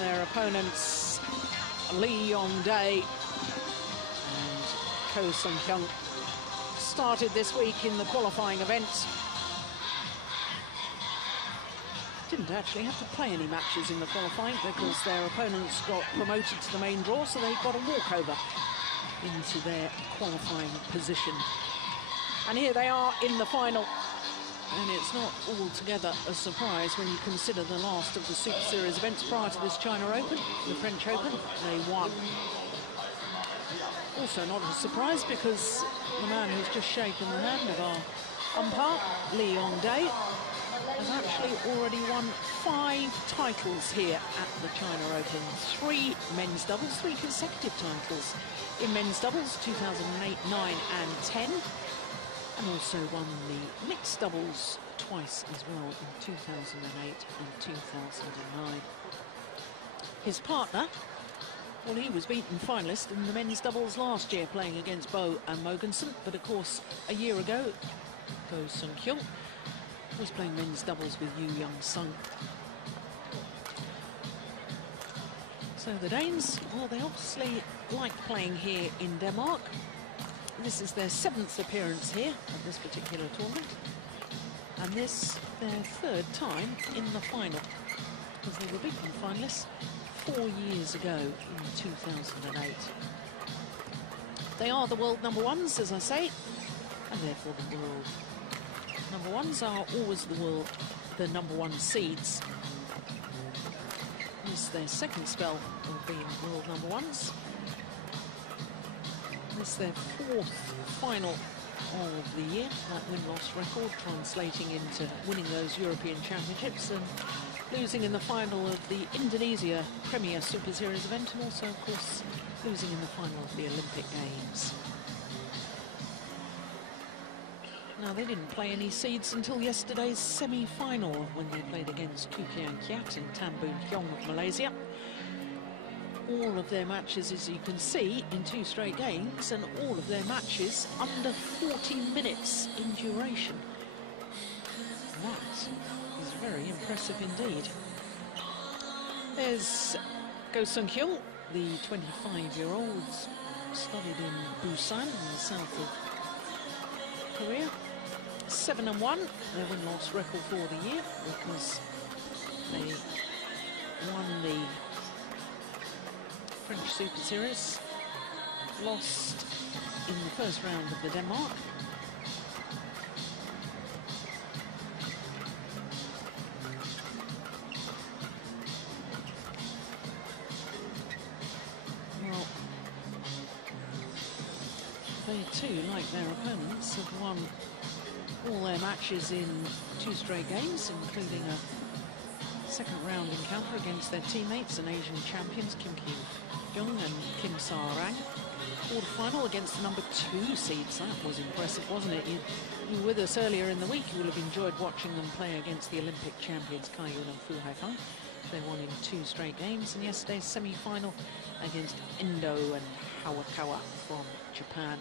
Their opponents, Yong Dae and Ko Sung-hyun, started this week in the qualifying event. Didn't actually have to play any matches in the qualifying because their opponents got promoted to the main draw, so they got a walkover into their qualifying position. And here they are in the final. And it's not altogether a surprise when you consider the last of the Super Series events prior to this China Open, the French Open, they won. Also not a surprise because the man who's just shaken the hand of our umpire, Yong Dae, has actually already won 5 titles here at the China Open. 3 men's doubles, 3 consecutive titles in men's doubles, 2008, 9 and 10. And also won the mixed doubles twice as well in 2008 and 2009. His partner, well, he was beaten finalist in the men's doubles last year, playing against Boe and Mogensen. But of course, a year ago, Ko Sung-hyun was playing men's doubles with Hyun. So the Danes, well, they obviously like playing here in Denmark. This is their 7th appearance here at this particular tournament, and this their 3rd time in the final, because they were beaten finalists 4 years ago in 2008. They are the world number 1s, as I say, and therefore the world number 1s are always the number 1 seeds. This is their 2nd spell of being world number 1s. It's their 4th final of the year, that win-loss record translating into winning those European Championships and losing in the final of the Indonesia Premier Super Series event, and also, of course, losing in the final of the Olympic Games. Now, they didn't play any seeds until yesterday's semi-final when they played against Kukian Kiat and Tan Boon Hyung of Malaysia. All of their matches, as you can see, in 2 straight games, and all of their matches under 40 minutes in duration. That is very impressive indeed. There's Ko Sung-hyun, the 25-year-old, studied in Busan in the south of Korea. 7-1, their win-loss record for the year, because they won the French Super Series, lost in the first round of the Denmark. Well, they too, like their opponents, have won all their matches in 2 straight games, including a 2nd round encounter against their teammates and Asian champions Kim Ki-young and Kim Sa-rang. Quarter-final against the number 2 seeds. That was impressive, wasn't it? You were with us earlier in the week. You will have enjoyed watching them play against the Olympic champions Hyun and Fu Haifeng. They won in 2 straight games, and yesterday's semi-final against Endo and Hawakawa from Japan.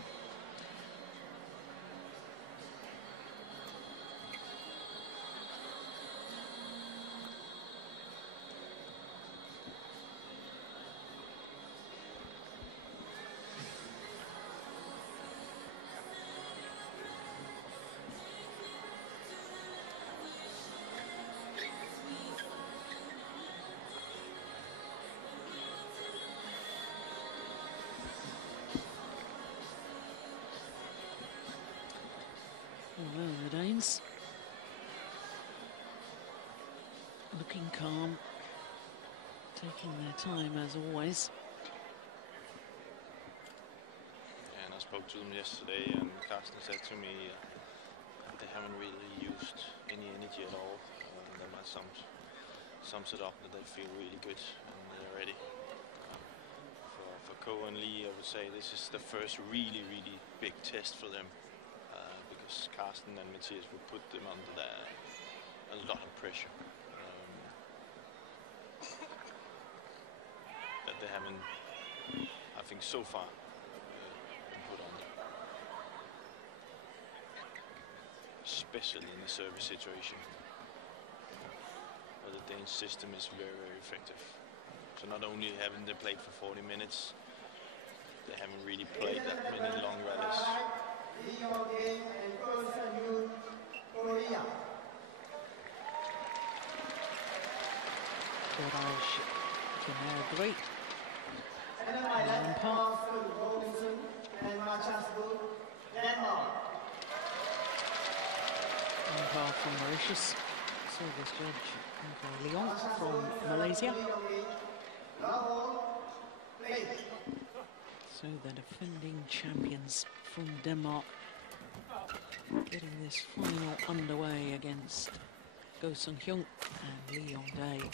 The Danes looking calm, taking their time as always. And I spoke to them yesterday, and Carsten said to me they haven't really used any energy at all. That might sums it up, that they feel really good and they're ready. For Ko and Lee, I would say this is the first really big test for them. Carsten and Mathias will put them under a lot of pressure that they haven't, I think, so far been put under, especially in the service situation. But the Danish system is very effective. So not only haven't they played for 40 minutes, they haven't really played that many long rallies. Yong Dae and Hyun, Korea. Barrage Canary. Carsten Mogensen and Mathias Boe, Denmark. Umpire from Mauritius. Service judge Leon from Malaysia. So the defending champions from Denmark getting this final underway against Go Hyun and Yong Dae.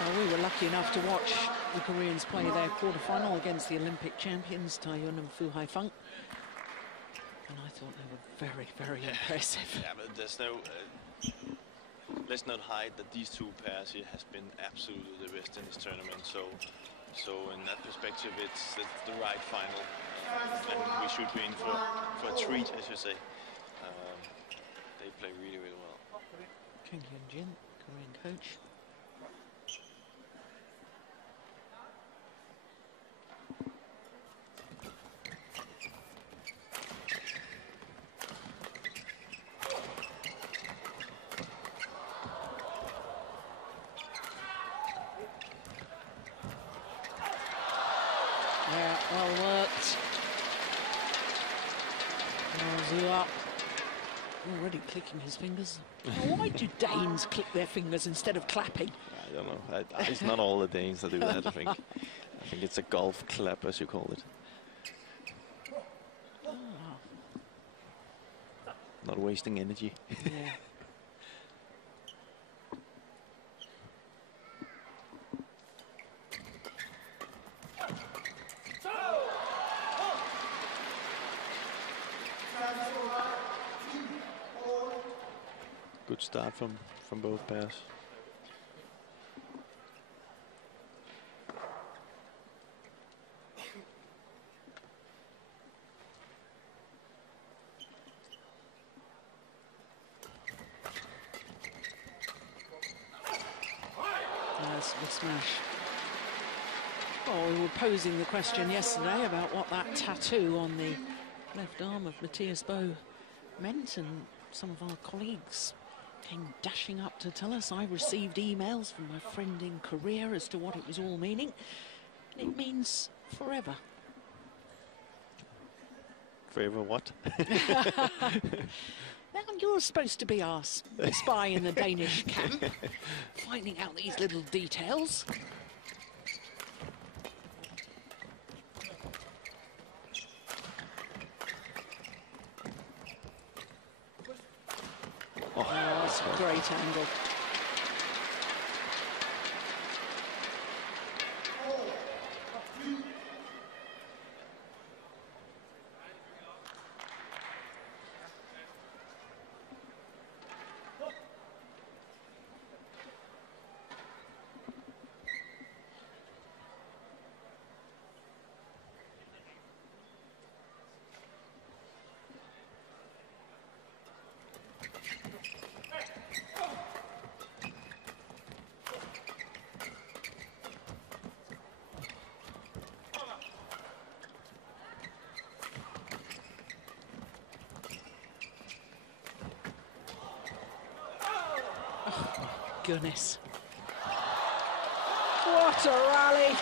Well, we were lucky enough to watch the Koreans play their quarterfinal against the Olympic champions Hyun and Fu Haifeng. And I thought they were very, very impressive. Yeah, but there's no... let's not hide that these two pairs here has been absolutely the best in this tournament. So in that perspective, it's the right final. And we should be in for a treat, as you say. They play really, really well. Kang Hyun-jin, Korean coach. Yeah, well worked. Zua already clicking his fingers. Why do Danes click their fingers instead of clapping? I don't know. It's not all the Danes that do that, I think. I think it's a golf clap, as you call it. Oh. Not wasting energy. Yeah. Good start from both pairs. Nice, good smash. Well, we were posing the question yesterday about what that tattoo on the left arm of Mathias Boe meant, and some of our colleagues came dashing up to tell us. I received emails from my friend in Korea as to what it was all meaning. It means forever. Forever what? Now you're supposed to be our spy in the Danish camp, finding out these little details. Oh, that's a great angle. Goodness. What a rally.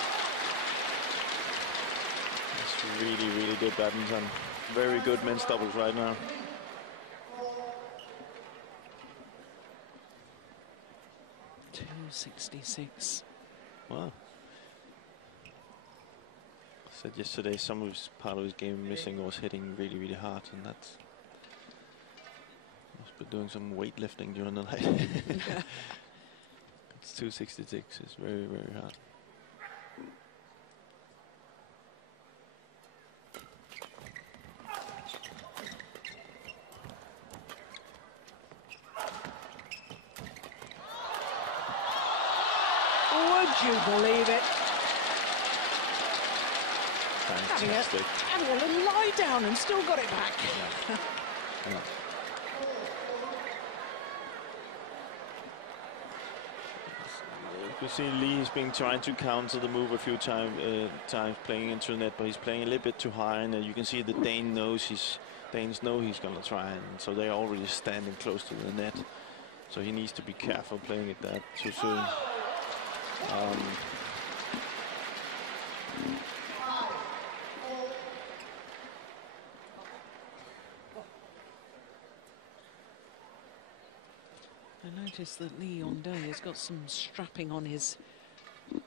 It's really, really good badminton. Very good men's doubles right now. .266. Wow. Said yesterday some of his part of his game missing was hitting really, really hard, and that's must be doing some weightlifting during the night. It's 266. It's very, very hard. Would you believe it? Fantastic. Having a little lie down and still got it back. Yeah. Yeah. You see Lee is trying to counter the move a few times playing into the net, but he's playing a little bit too high, and you can see the Danes know he's going to try, and so they're already standing close to the net. So he needs to be careful playing it that too soon. I noticed that Yong Dae has got some strapping on his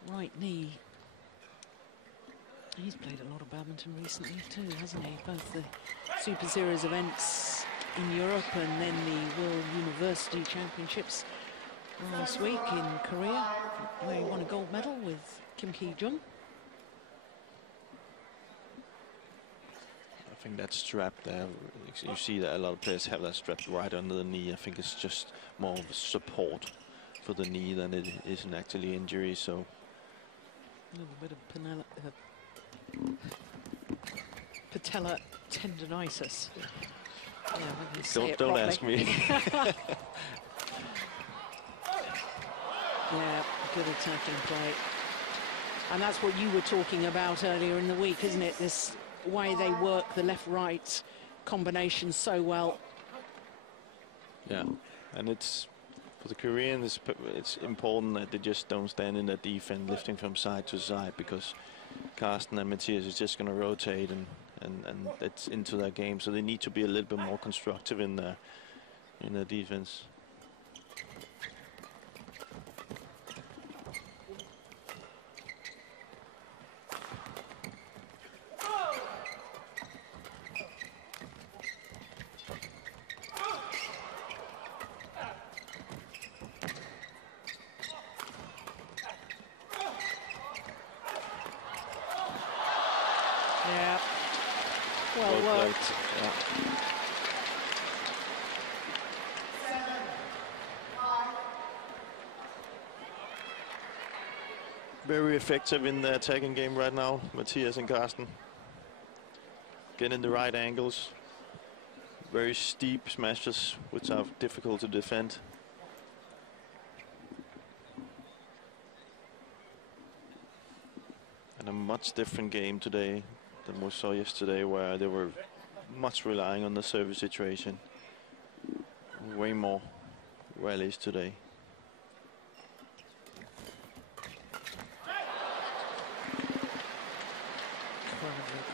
right knee. He's played a lot of badminton recently too, hasn't he? Both the Super Series events in Europe and then the World University Championships last week in Korea, where he won a gold medal with Kim Ki-jung. I think that strap there, you see that a lot of players have that strap right under the knee. I think it's just more of a support for the knee than it is an actually injury. So a little bit of patella tendonitis. Yeah, don't ask me. Yeah, good attacking play. And that's what you were talking about earlier in the week, isn't it? This way they work the left-right combination so well. Yeah, and it's for the Koreans, it's important that they just don't stand in that defense, lifting from side to side, because Carsten and Mathias is just going to rotate and that's into their game. So they need to be a little bit more constructive in their defense. Very effective in the attacking game right now, Mathias and Carsten. Getting the right angles. Very steep smashes, which are difficult to defend. And a much different game today than we saw yesterday, where they were much relying on the service situation. Way more rallies today.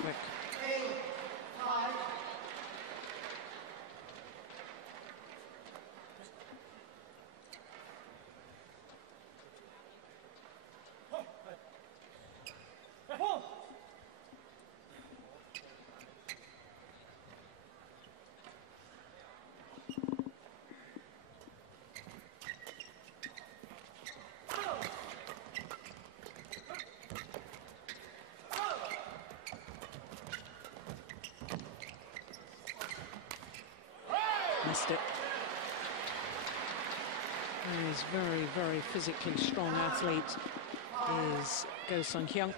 Quick. Missed it. He's very, very physically strong athlete is Go Sung-hyun.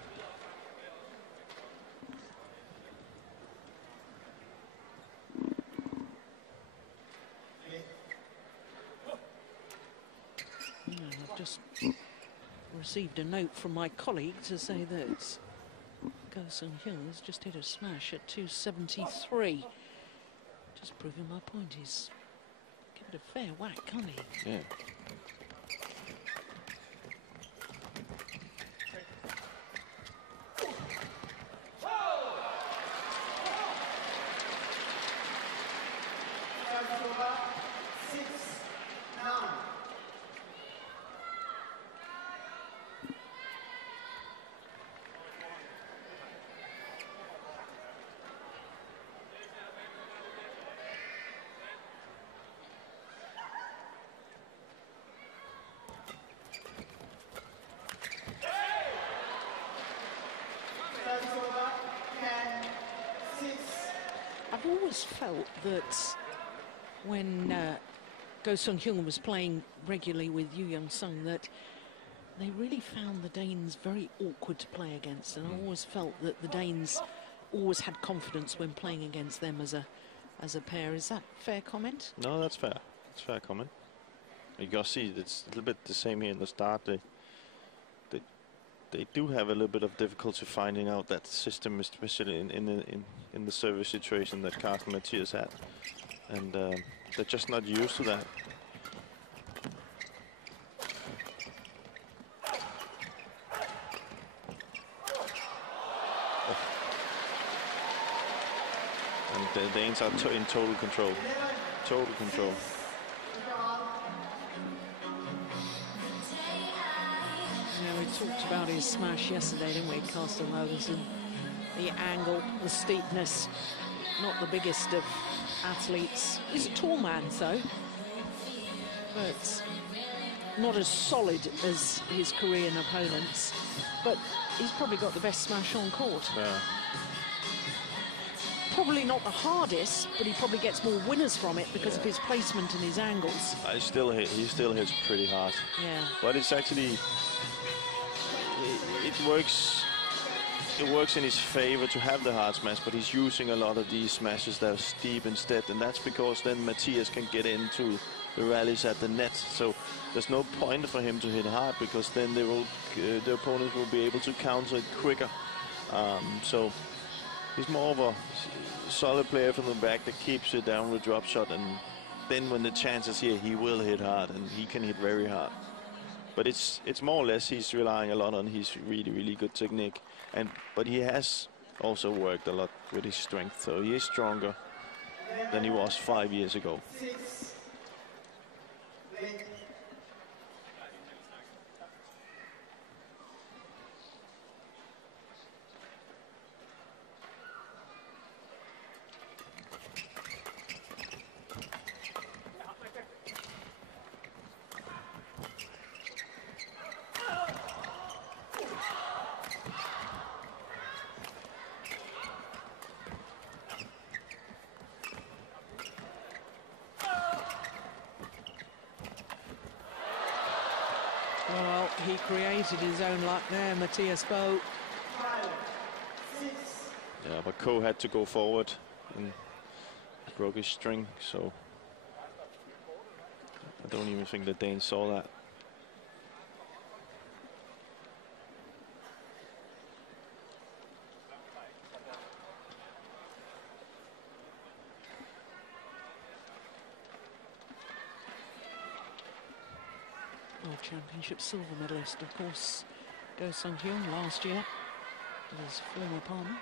I've just received a note from my colleague to say that Go Sung-hyun has just hit a smash at 273. Just proving my point. He's give it a fair whack, can't he? Yeah. I've always felt that when Go Sung-hyun was playing regularly with Yoo Young-sung, that they really found the Danes very awkward to play against, and I always felt that the Danes always had confidence when playing against them as a pair. Is that a fair comment? No, that's fair. It's a fair comment. You gotta see it's a little bit the same here in the start. They do have a little bit of difficulty finding out that system, especially in the service situation that Carsten Mathias had, and they're just not used to that. And the Danes are in total control. Total control. Yeah, we talked about his smash yesterday, didn't we, Carsten Mogensen? The angle, the steepness, not the biggest of athletes. He's a tall man, though, but not as solid as his Korean opponents. But he's probably got the best smash on court. Yeah. Probably not the hardest, but he probably gets more winners from it because of his placement and his angles. He still hits pretty hard. Yeah. But it's actually it works. It works in his favor to have the hard smash, but he's using a lot of these smashes that are steep instead, and that's because then Mathias can get into the rallies at the net. So there's no point for him to hit hard because then the opponents will be able to counter it quicker. So he's more of a solid player from the back that keeps it down with drop shot, and then when the chance is here, he will hit hard, and he can hit very hard. But it's more or less he's relying a lot on his really good technique, but he has also worked a lot with his strength, so he is stronger than he was 5 years ago. Well, he created his own luck there, Mathias Boe. Yeah, but Ko had to go forward and broke his string, so I don't even think the Danes saw that. World Championship silver medalist, of course, Hyun last year, his former partner.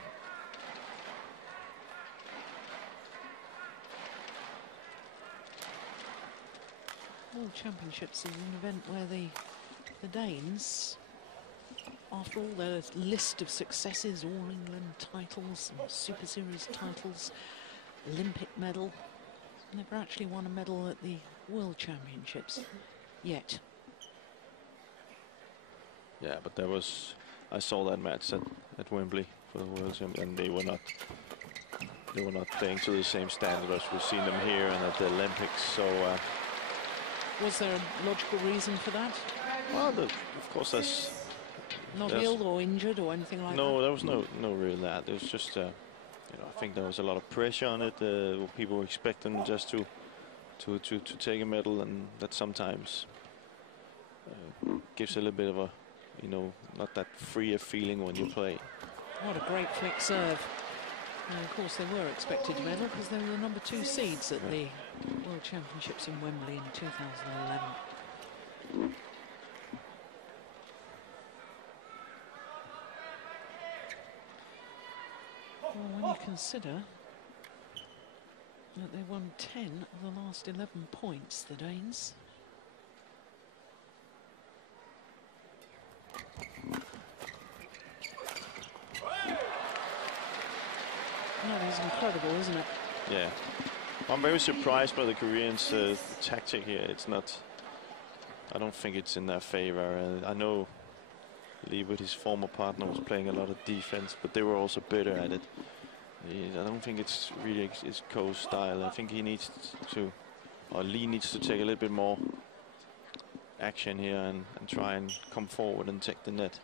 World Championships is an event where the Danes, after all their list of successes, All England titles, and Super Series titles, Olympic medal, never actually won a medal at the World Championships yet. Yeah, but I saw that match at Wembley for the World Championship, and they were not playing to the same standard as we've seen them here and at the Olympics. So was there a logical reason for that? Well, of course, that's not ill or injured or anything like that. No, there was no real that. It was just you know, I think there was a lot of pressure on it. People were expecting just to take a medal, and that sometimes gives a little bit of a, you know, not that free a feeling when you play. What a great flick serve. And of course they were expected to medal because they were the number 2 seeds at the World Championships in Wembley in 2011. Well, when you consider that they won 10 of the last 11 points, the Danes. That is incredible, isn't it? Yeah. I'm very surprised by the Koreans' tactic here. It's not, I don't think it's in their favor. I know Lee, with his former partner, was playing a lot of defense, but they were also better at it. I don't think it's really his Ko's style. I think he needs to, or Lee needs to take a little bit more action here and try and come forward and take the net.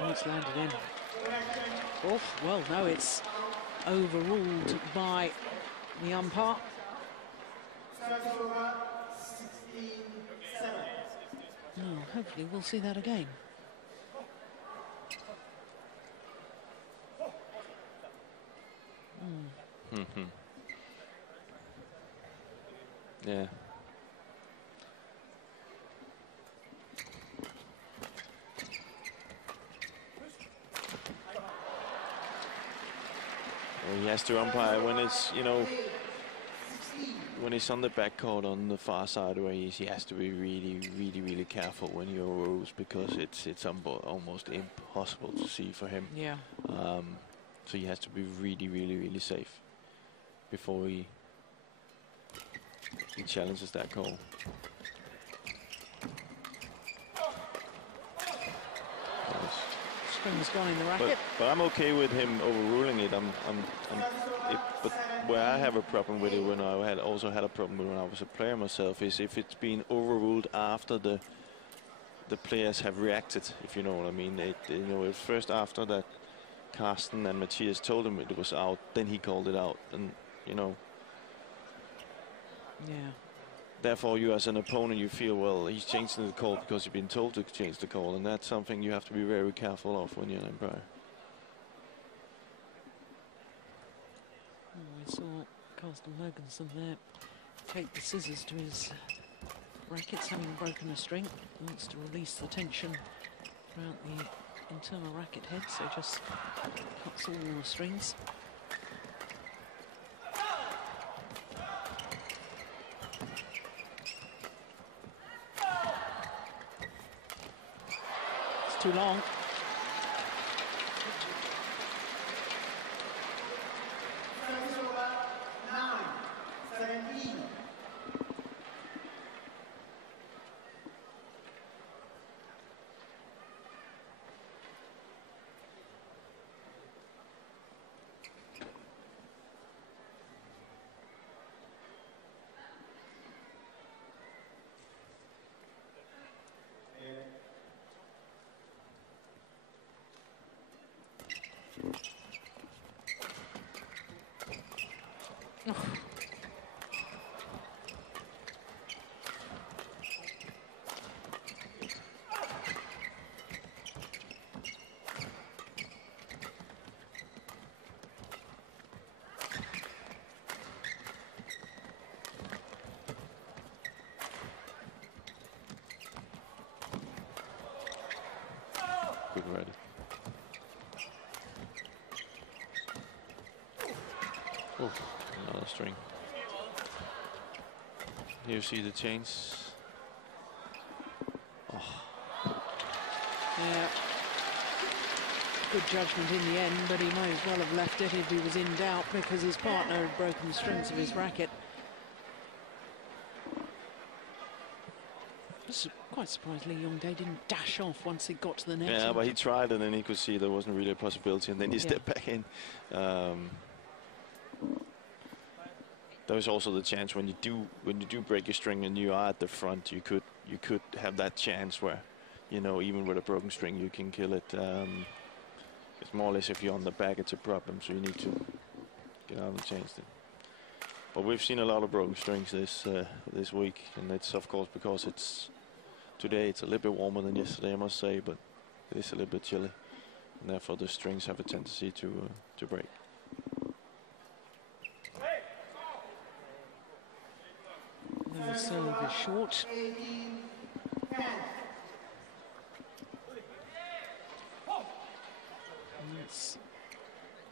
Oh, it's landed in. Oh, well, no, it's overruled by the umpire. Oh, hopefully we'll see that again. Yeah. Well, he has to umpire when it's, you know, when he's on the backcourt on the far side where he has to be really careful when he overrules, because it's almost impossible to see for him. Yeah. So he has to be really safe before he challenges that call. String's gone in the racket. But I'm okay with him overruling it. But where I have a problem with it, when I also had a problem with when I was a player myself, is if it's been overruled after the players have reacted. If you know what I mean. You know, if first after that Carsten and Mathias told him it was out, then he called it out, and you know. Yeah. Therefore, you as an opponent, you feel, well, he's changing the call because you've been told to change the call, and that's something you have to be very careful of when you're an umpire. Oh, we saw Carsten Mogensen there take the scissors to his rackets, having broken a string. He wants to release the tension throughout the internal racket head, so just cuts all the strings. Too long. Good ready. Oh, another string. Here you see the change. Oh. Yeah. Good judgment in the end, but he might as well have left it if he was in doubt, because his partner had broken the strings of his racket. I was quite surprised Yong Dae didn't dash off once he got to the net. Yeah, but he tried, and then he could see there wasn't really a possibility, and then he stepped back in. There was also the chance when you do break a string and you are at the front, you could have that chance where, you know, even with a broken string you can kill it. It's more or less if you're on the back, it's a problem, so you need to get out and change it. But we've seen a lot of broken strings this week, and it's of course because today it's a little bit warmer than yesterday, I must say, but it is a little bit chilly, and therefore the strings have a tendency to break. The serve is short. That's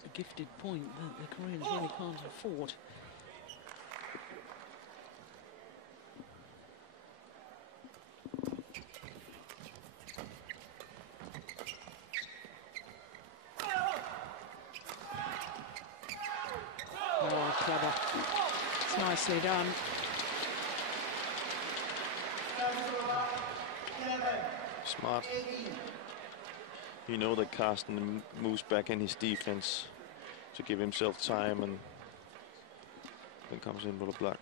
a gifted point that the Koreans really can't afford. Oh, clever. It's nicely done. Smart. You know that Carsten moves back in his defense to give himself time and then comes in with a block.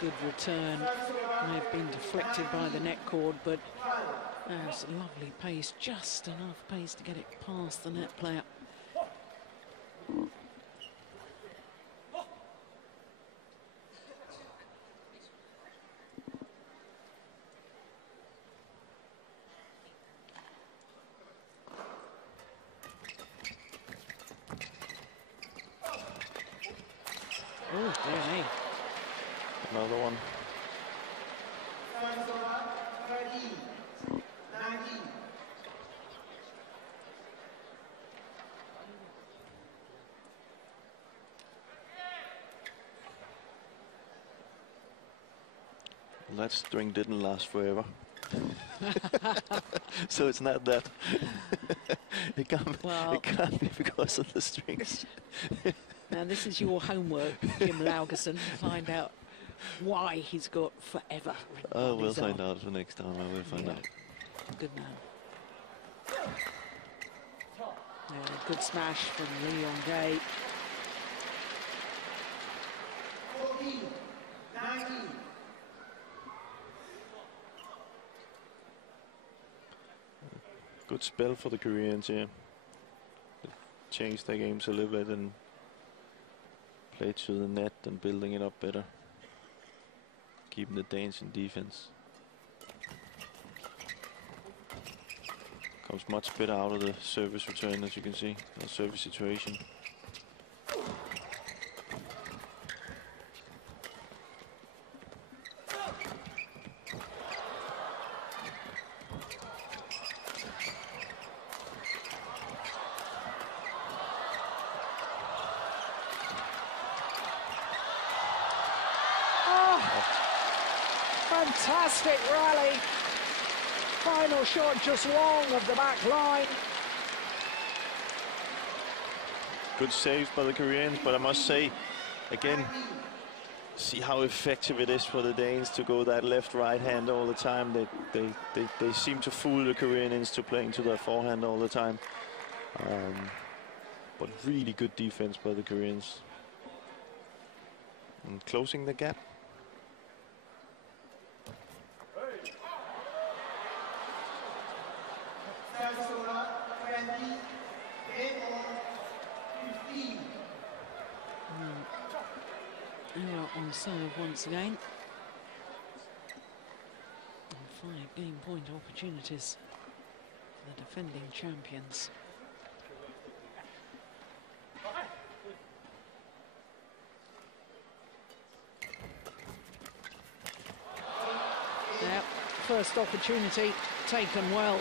Good return. May have been deflected by the net cord, but there's lovely pace, just enough pace to get it past the net player. Oh, dear me. Another one. That string didn't last forever. So it's not that. It can't be because of the strings. Now this is your homework, Jim Laugerson, to find out why he's got forever. Oh, we'll find out for next time. I will find out. Good man. Yeah, good smash from Yong Dae. 14, 19. Good spell for the Koreans here. They changed their games a little bit and played to the net and building it up better. Keeping the Danes in defense. Comes much better out of the service return, as you can see, the service situation. Fantastic rally. Final shot just long of the back line. Good saves by the Koreans, but I must say, again, see how effective it is for the Danes to go that left-right hand all the time. They seem to fool the Koreans into playing to their forehand all the time. But really good defense by the Koreans. And closing the gap. Error on serve once again. And 5 game point opportunities for the defending champions. Yeah, first opportunity taken well.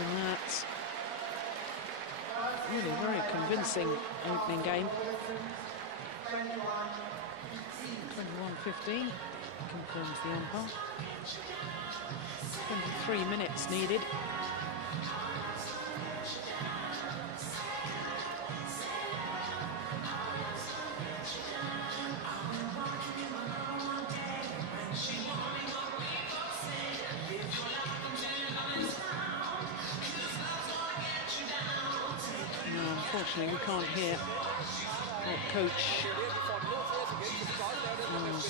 And that's really very convincing opening game. 21-15 confirms the umpire. 23 minutes needed. No, unfortunately we can't hear what coach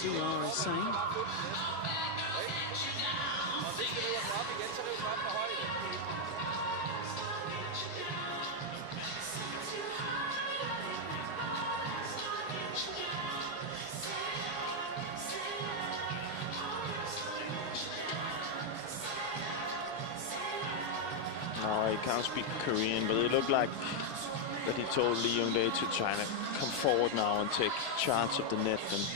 VR is saying. No, he can't speak Korean, but it looked like that he told Yong Dae to try to come forward now and take charge of the net and,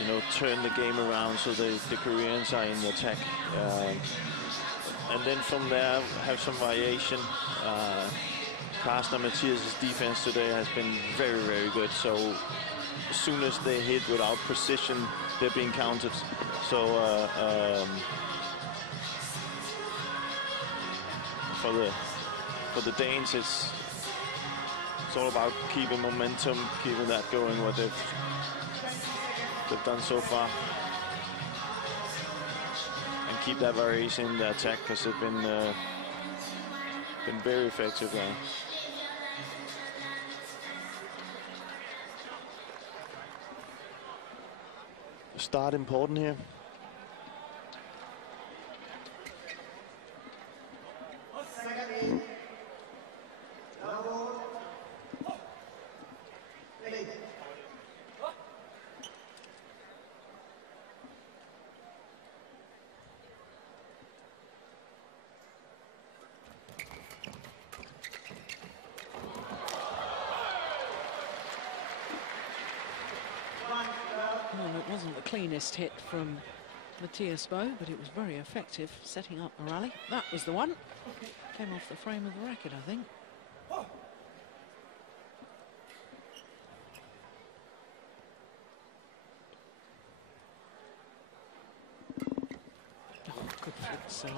you know, turn the game around so the Koreans are in the attack. And then from there, have some variation. Carsten Mathias' defense today has been very, very good. So as soon as they hit without precision, they're being counted. So for the Danes, it's all about keeping momentum, keeping that going, what they've done so far. And keep that variation in the attack, because they've been very effective there. Start important here. Well, it wasn't the cleanest hit from Mathias Boe, but it was very effective setting up a rally. That was the one. Came off the frame of the racket, I think. Oh, good flick serve.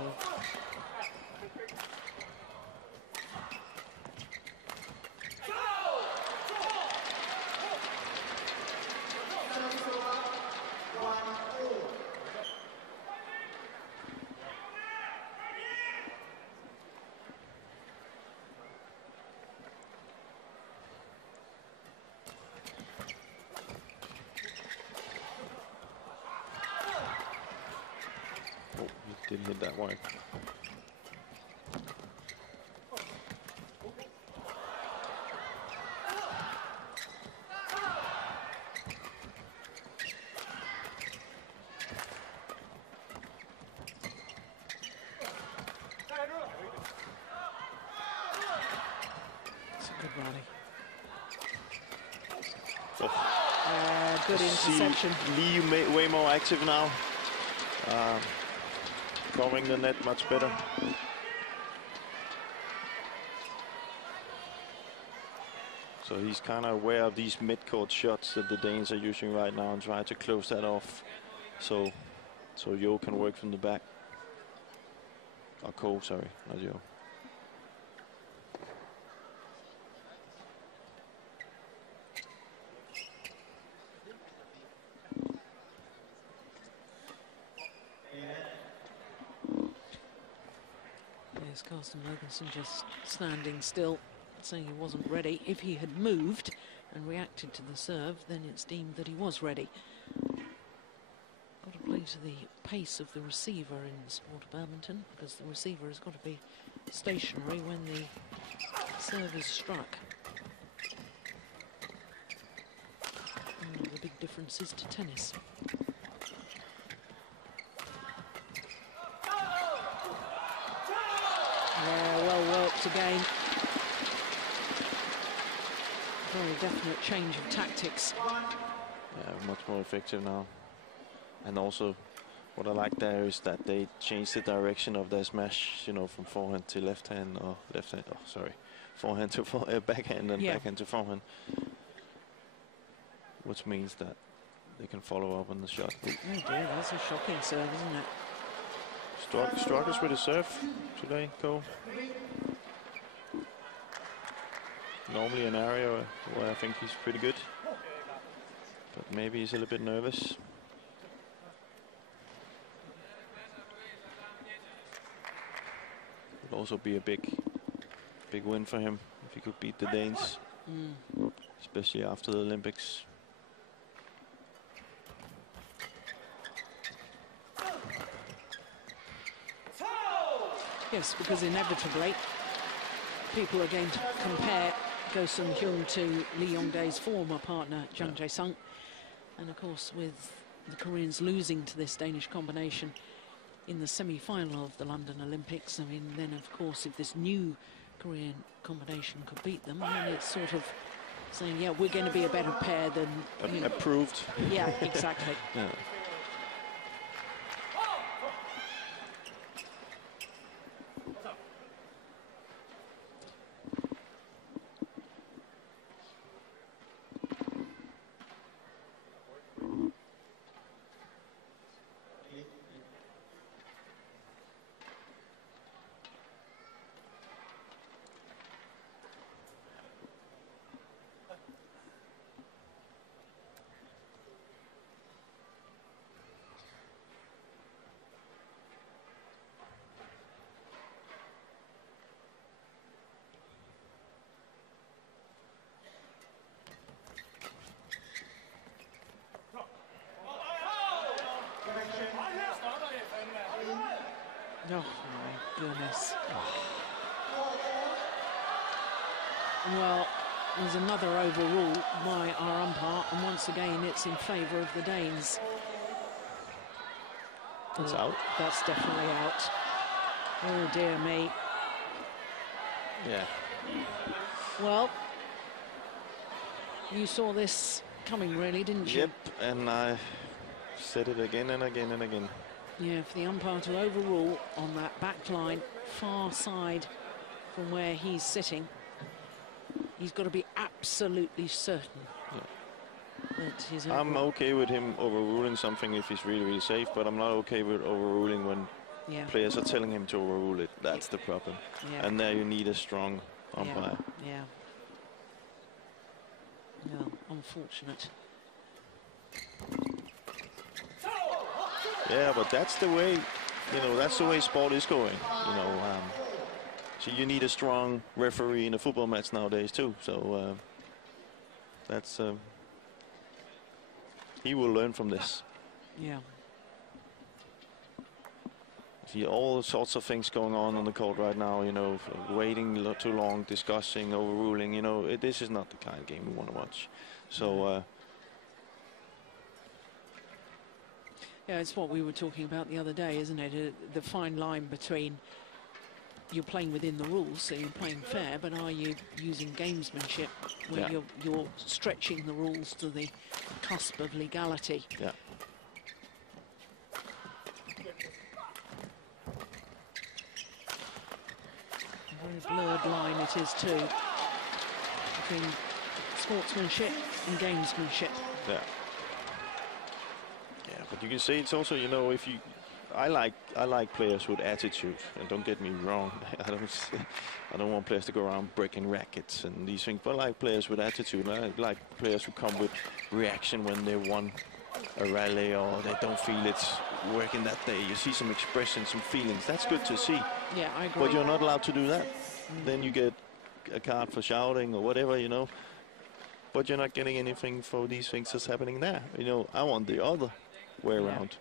Didn't hit that one. It's a good rally. Oh. Good interception. Lee way more active now. Covering the net much better. So he's kind of aware of these mid-court shots that the Danes are using right now and try to close that off. So Yo can work from the back. Or Ko, sorry, not Yo. Carsten Mogensen just standing still, saying he wasn't ready. If he had moved and reacted to the serve, then it's deemed that he was ready. Got to play to the pace of the receiver in the sport of badminton, because the receiver has got to be stationary when the serve is struck. One of the big differences to tennis. Well worked again. Very definite change of tactics. Yeah, much more effective now. And also, what I like there is that they changed the direction of their smash, you know, from forehand to left hand, or left hand, oh, sorry, forehand to backhand and backhand to forehand. Which means that they can follow up on the shot. Oh dear, that's a shocking serve, isn't it? Struggles with his serve today, Ko. Normally an area where I think he's pretty good, but maybe he's a little bit nervous. Would also be a big win for him if he could beat the Danes, especially after the Olympics. Yes, because inevitably people are going to compare Go Sung-hyun to Lee Yong Dae's former partner, Jung Jae-sung. And of course, with the Koreans losing to this Danish combination in the semi-final of the London Olympics, I mean, then of course, if this new Korean combination could beat them, then it's sort of saying, yeah, we're going to be a better pair than you. Approved. Yeah, exactly. Yeah. Oh, my goodness. Well, there's another overrule by our umpire, and once again, it's in favour of the Danes. It's out. That's definitely out. Oh, dear me. Yeah. Well, you saw this coming, really, didn't you? Yep, and I said it again and again and again. Yeah, for the umpire to overrule on that back line, far side from where he's sitting, he's got to be absolutely certain that he's I'm okay with him overruling something if he's really, really safe, but I'm not okay with overruling when players are telling him to overrule it. That's the problem. Yeah. And there you need a strong umpire. Yeah. No, unfortunate. Yeah, but that's the way, that's the way sport is going, So you need a strong referee in a football match nowadays too. So that's he will learn from this. Yeah. See all sorts of things going on the court right now. Waiting too long, discussing, overruling. This is not the kind of game we want to watch. So. Yeah, it's what we were talking about the other day, isn't it? The fine line between you're playing within the rules, so you're playing fair, but are you using gamesmanship where you're stretching the rules to the cusp of legality? Yeah. A very blurred line it is too between sportsmanship and gamesmanship. Yeah. Yeah, but you can say it's also, if you, I like players with attitude, and don't get me wrong, I don't want players to go around breaking rackets and these things, but I like players with attitude. I like players who come with reaction when they won a rally or they don't feel it's working that day. You see some expression, some feelings. That's good to see. Yeah, I agree. But you're not allowed to do that. Then you get a card for shouting or whatever, But you're not getting anything for these things that's happening there. I want the other way around.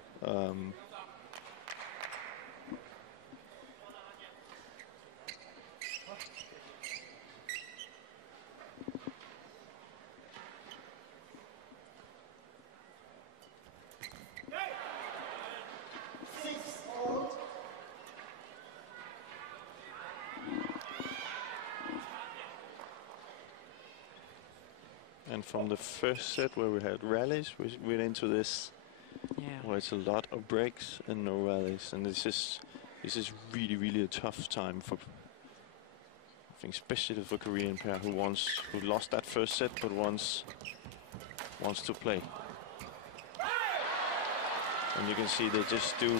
And from the first set where we had rallies, we went into this where it's a lot of breaks and no rallies, and this is really, really a tough time for, I think, especially for Korean pair who lost that first set but wants to play. And you can see they just do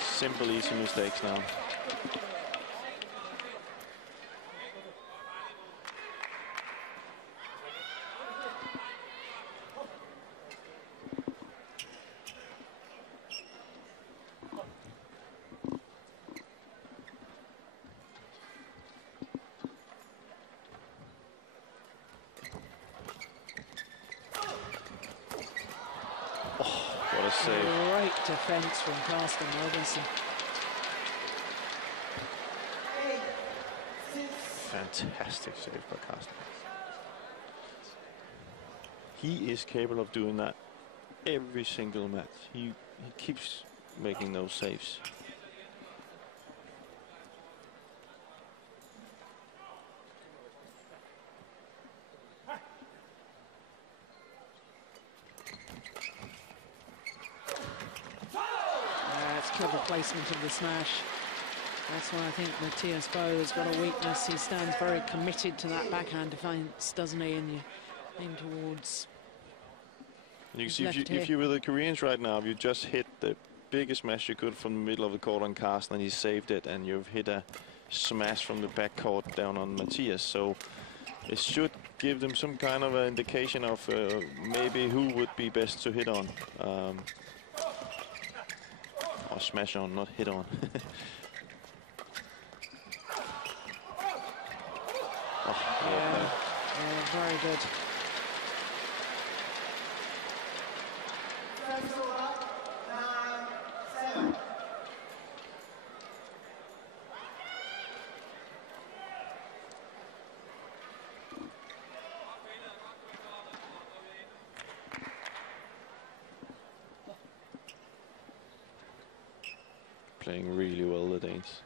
simple, easy mistakes now. Great defense from Carsten Mogensen. Fantastic save by Carsten. He is capable of doing that every single match. He keeps making those saves. That's clever placement of the smash. That's why I think Mathias Boe has got a weakness. He stands very committed to that backhand defence, doesn't he? And you aim towards. You can see if you were the Koreans right now, you just hit the biggest smash you could from the middle of the court on Carsten, and he saved it, and you've hit a smash from the back court down on Mathias. So it should give them some kind of an indication of maybe who would be best to hit on. Or smash on, not hit on. Yeah, very good. Playing really well, the Danes.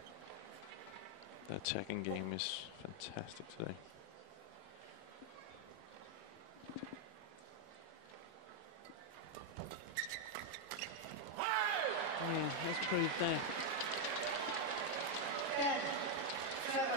The attacking game is fantastic today. Yeah, that's proved there. 10, 7.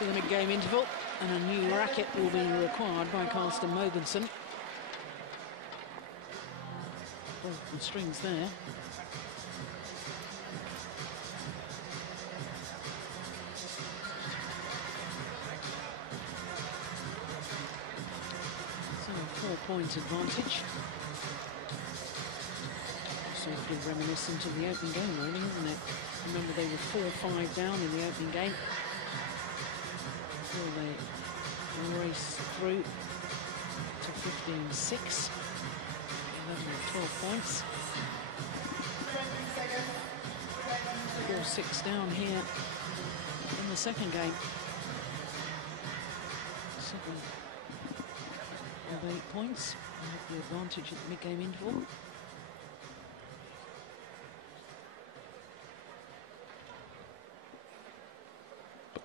To the mid-game interval, and a new racket will be required by Carsten Mogensen. Broken strings there. So a 4-point advantage. Safely reminiscent of the opening game, really, isn't it? Remember, they were 4-5 down in the opening game. They race through to 15-6, 11 or 12 points. 4-6 down here in the second game. 7 of 8 points. They have the advantage at the mid-game interval.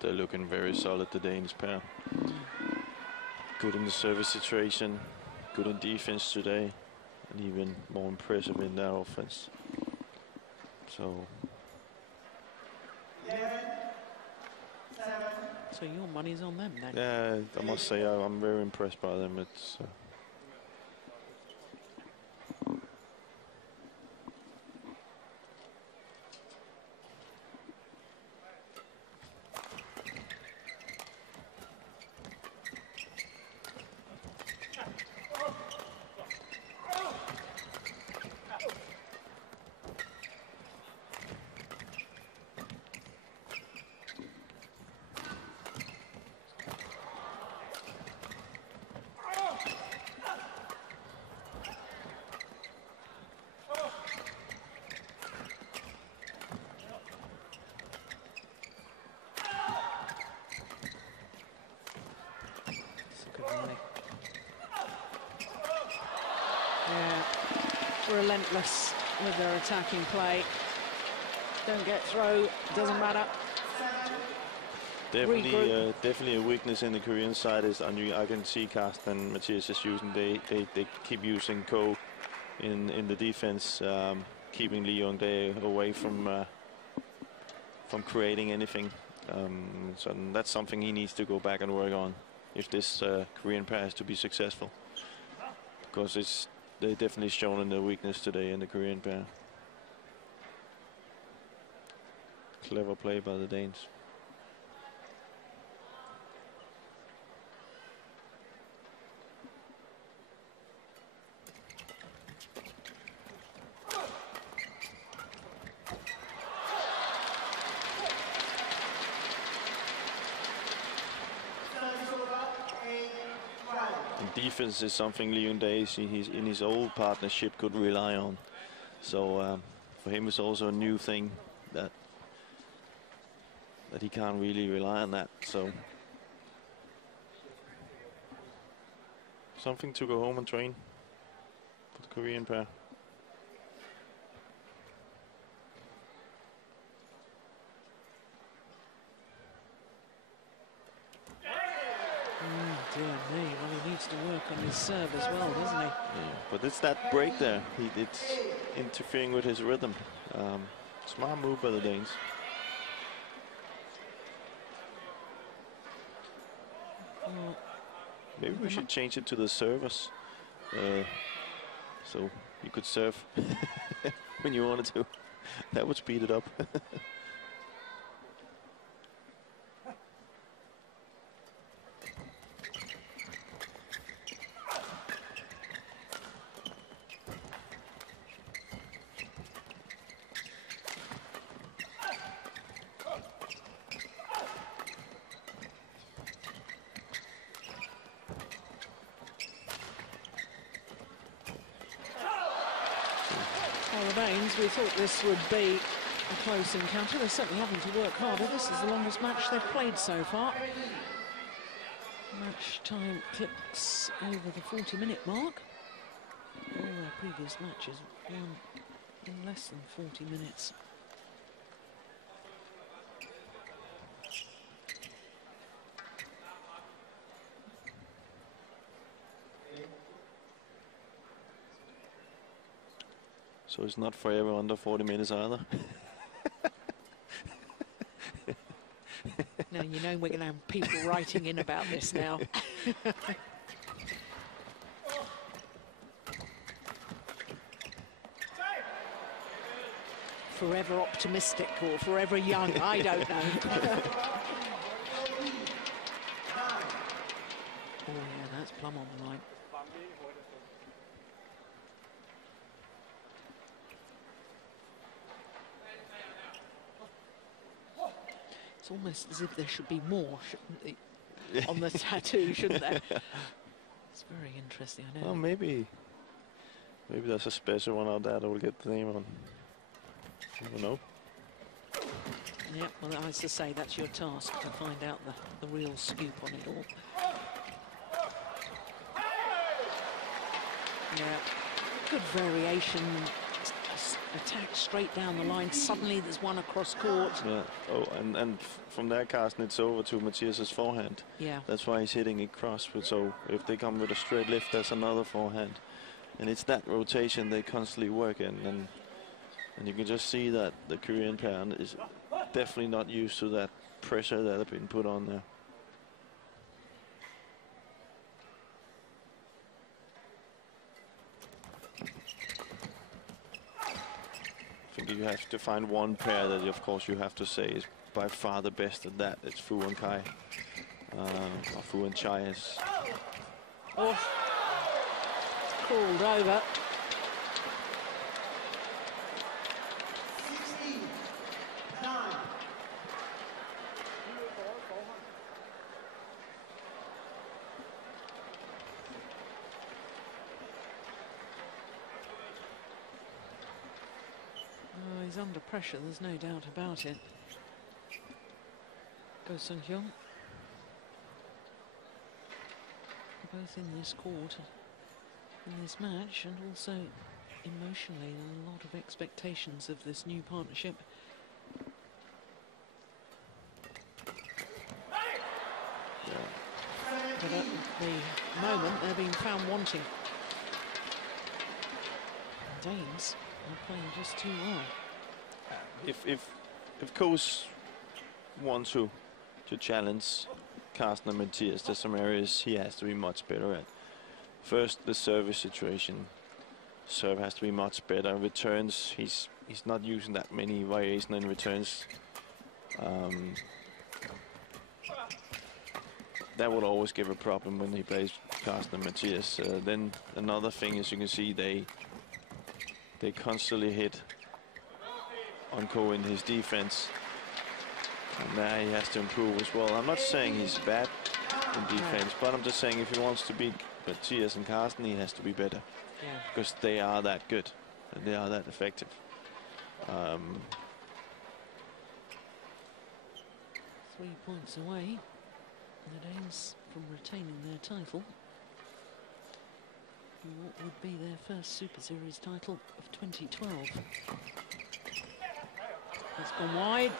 They're looking very solid, the Danish pair. Good in the service situation, good in defense today, and even more impressive in their offense. So your money's on them then? yeah, I must say I'm very impressed by them. It's relentless with their attacking play. Don't get through, doesn't matter. definitely a weakness in the Korean side is I can see Carsten and Mathias is using they keep using Ko in the defense, keeping Yong Dae away from creating anything. So that's something he needs to go back and work on if this Korean pair is to be successful, because they're definitely shown in their weakness today in the Korean pair. clever play by the Danes. Defense is something Yong Dae in his old partnership could rely on. So for him, it's also a new thing that he can't really rely on that. So something to go home and train for the Korean pair. Dear me, well, he needs to work on his serve as well, doesn't he? Yeah, but it's that break there. It's interfering with his rhythm. Smart move by the Danes. Maybe we should change it to the servers. So you could serve when you wanted to. That would speed it up. We thought this would be a close encounter. They're certainly having to work harder. This is the longest match they've played so far. Match time clicks over the 40-minute mark. All their previous matches won in less than 40 minutes. So it's not forever under 40 minutes either. Now, you know we're going to have people writing in about this now. Forever optimistic or forever young, I don't know. Oh yeah, that's plumb on the line. It's almost as if there should be more, shouldn't there, on the tattoo, shouldn't there? It's very interesting, I know. Well, maybe there's a special one out there that will get the name on. I don't know. Yeah, well, as I say, that's your task, to find out the real scoop on it all. Yeah, good variation. Attack straight down the line. Suddenly there's one across court. Yeah. Oh, and from there, Carsten, it's over to Mathias's forehand. Yeah. That's why he's hitting it cross. But so if they come with a straight lift, there's another forehand. And it's that rotation they constantly work in. And you can just see that the Korean pair is definitely not used to that pressure that have been put on there. I think you have to find one pair that, of course, you have to say is by far the best at that. It's Fu and Kai. Or Fu and Chai is. Oh, called over. 16-9. He's under pressure, there's no doubt about it. Goes on Hyun. Both in this court, in this match, and also emotionally, a lot of expectations of this new partnership. But at the moment, they're being found wanting. Danes are playing just too well. If Coase wants to challenge Carsten and Mathias, there's some areas he has to be much better at. First, the service situation. Serve has to be much better. Returns, he's not using that many variation in returns. That will always give a problem when he plays Carsten and Mathias. Then another thing is you can see they constantly hit on Ko in his defense. And there he has to improve as well. I'm not saying he's bad in defense, but I'm just saying if he wants to beat Mathias and Carsten, he has to be better. Yeah. Because they are that good and they are that effective. 3 points away, the Danes from retaining their title. What would be their first Super Series title of 2012. It's gone wide.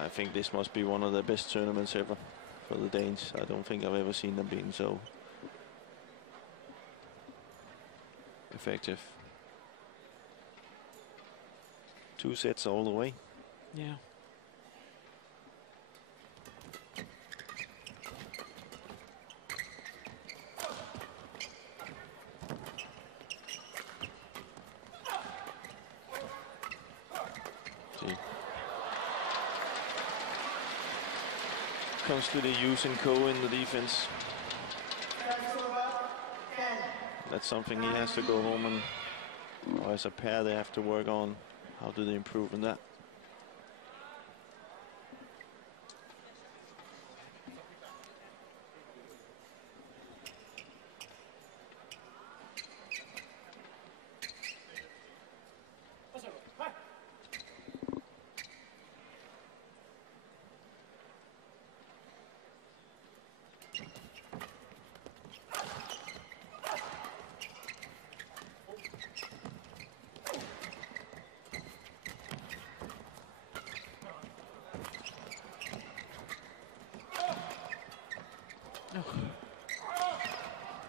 I think this must be one of the best tournaments ever for the Danes. I don't think I've ever seen them being so effective. 2 sets all the way. Yeah. Constantly using Ko in the defense. That's something he has to go home and, or as a pair, they have to work on. How do they improve in that?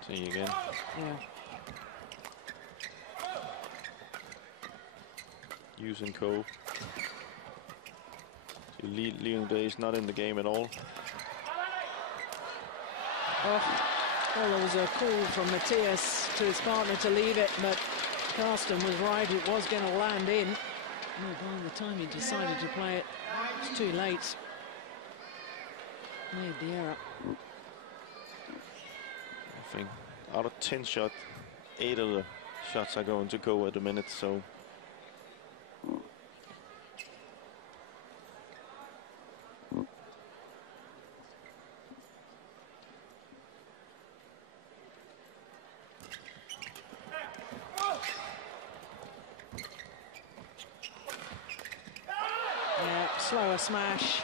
See you again. Yeah. Using Ko. Yong Dae is not in the game at all. Oh, well, there was a call from Mathias to his partner to leave it, but Carsten was right. It was going to land in. Well, by the time he decided to play it, it's too late. Made the error. I think out of 10 shots, 8 of the shots are going to go at the minute, so. Yeah, slower smash.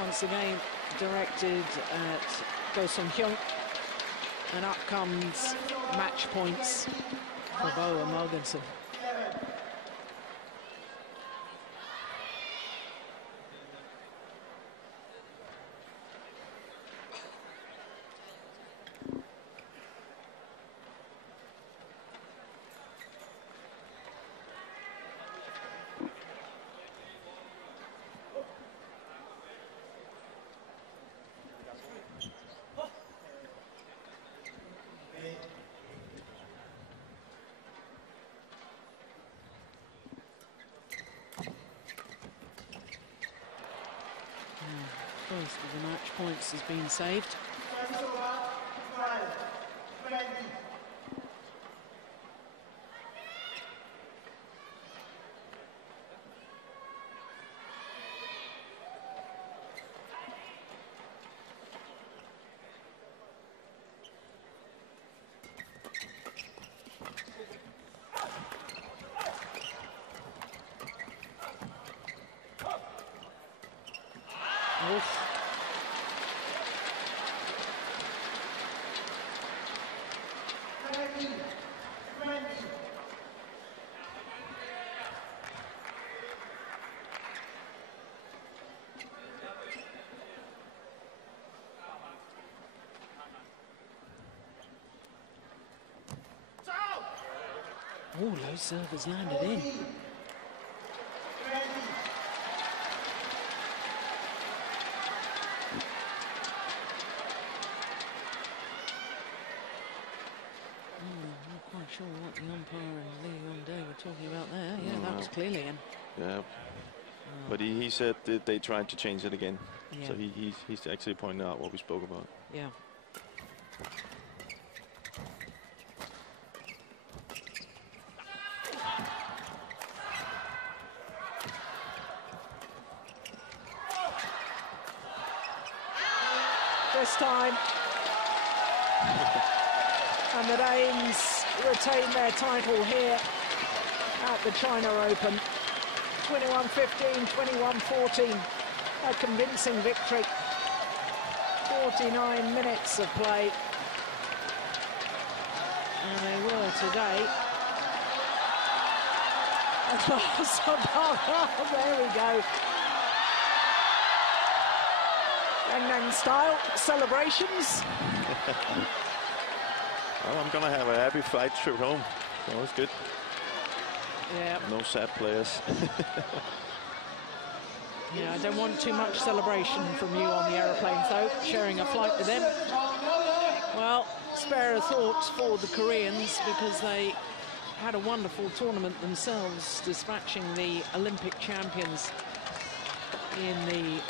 Once again, directed at goes from Hyun. And up comes match points for Boe and Mogensen. Both of the match points has been saved. Oh, low servers landed in. sure what the umpire and Yong Dae were talking about there. Yeah, that was clearly in. Yeah. But he said that they tried to change it again. Yeah. So he's actually pointing out what we spoke about. Yeah. This time. And the Danes retain their title here at the China Open. 21-15, 21-14. A convincing victory. 49 minutes of play. And they were today. There we go. Gangnam style celebrations. Well, I'm gonna have a happy flight trip home. That was good. Yeah. No sad players. Yeah, I don't want too much celebration from you on the aeroplanes, though, sharing a flight with them. Well, spare a thought for the Koreans, because they had a wonderful tournament themselves, dispatching the Olympic champions in the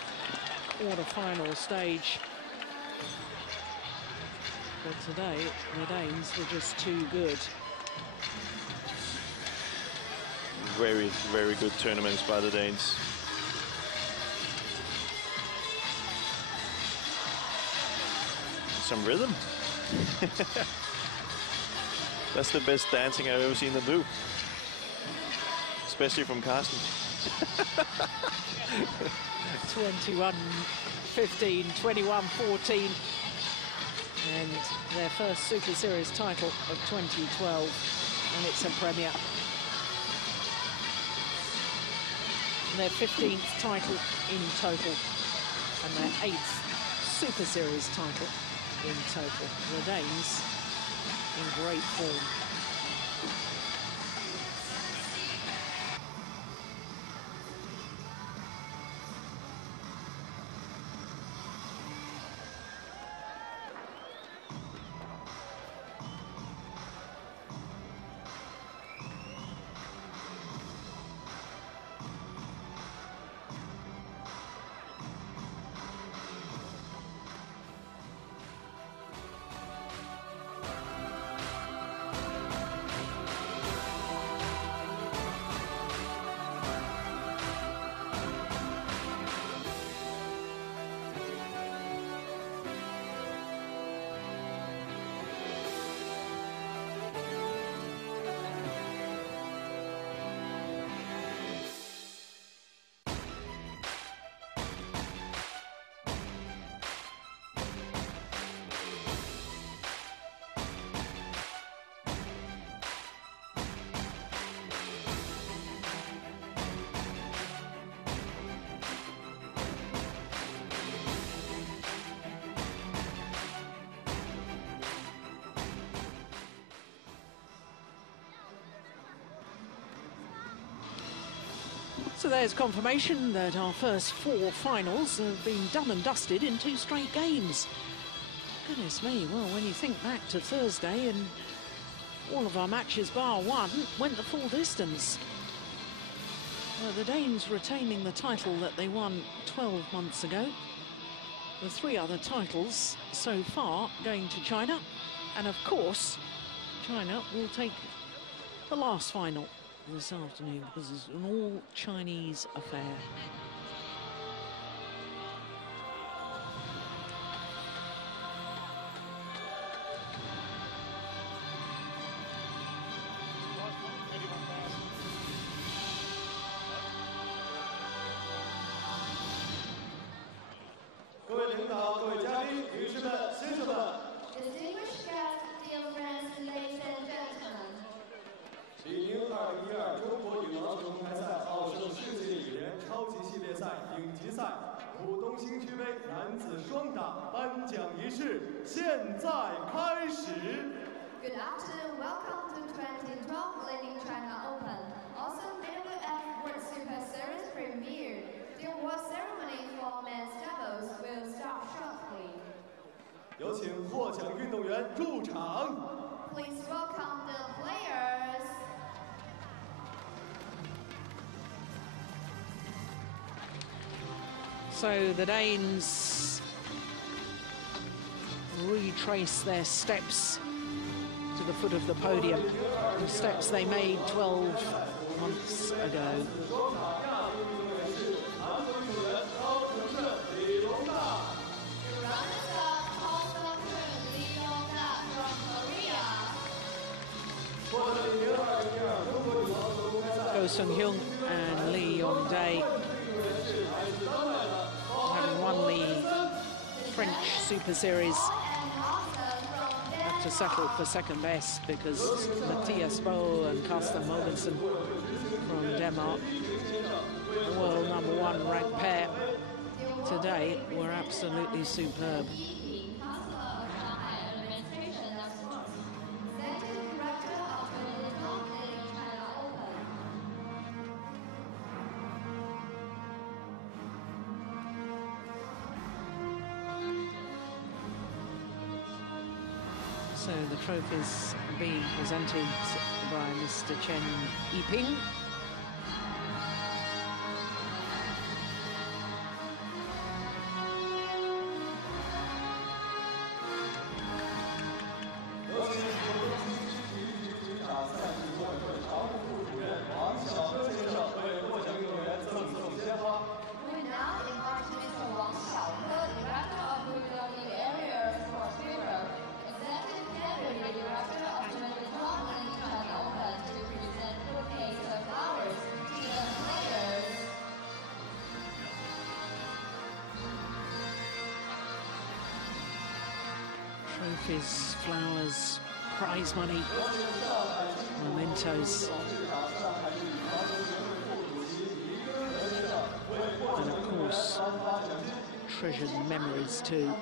quarter-final stage. But today, the Danes were just too good. Very, very good tournaments by the Danes. Some rhythm. That's the best dancing I've ever seen them do. Especially from Carsten. 21-15, 21-14. And their first Super Series title of 2012. And it's a premiere. Their 15th title in total. And their 8th Super Series title in total. The Danes in great form. So there's confirmation that our first 4 finals have been done and dusted in 2 straight games. Goodness me, well, when you think back to Thursday, and all of our matches bar one went the full distance. The Danes retaining the title that they won 12 months ago. The 3 other titles so far going to China. And of course, China will take the last final this afternoon, because it's an all-Chinese affair. Distinguished guests, dear friends, ladies and gentlemen. 李宁2012中国羽毛球公开赛奥盛世界羽联超级系列赛顶级赛浦东新区杯男子双打颁奖仪式现在开始。 Good afternoon, welcome to 2012 Ning China Open. Also, WF World Super Series premiere. The award ceremony for men's doubles will start shortly. 有请获奖运动员入场。 Please welcome the players. So the Danes retrace their steps to the foot of the podium, the steps they made 12 months ago. Hyun and Yong Dae, having won the French Super Series, have to settle for second best because Mathias Boe and Carsten Mogensen from Denmark, the world #1 ranked pair today, were absolutely superb. So the trophies being presented by Mr. Chen Yiping. Trophies, flowers, prize money, mementos, and of course treasured memories too.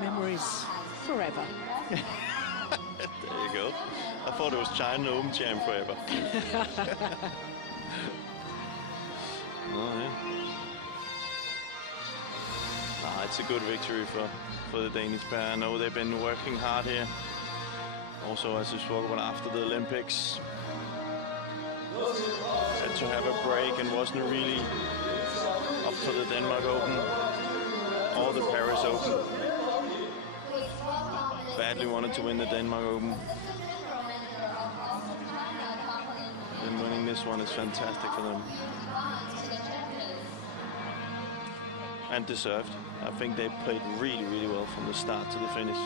Memories forever. There you go. I thought it was China Open Champ forever. Oh, yeah. It's a good victory for the Danish pair. I know they've been working hard here. Also, as we spoke about after the Olympics, had to have a break and wasn't really up for the Denmark Open or the Paris Open. Badly wanted to win the Denmark Open. And winning this one is fantastic for them. And deserved. I think they played really, really well from the start to the finish.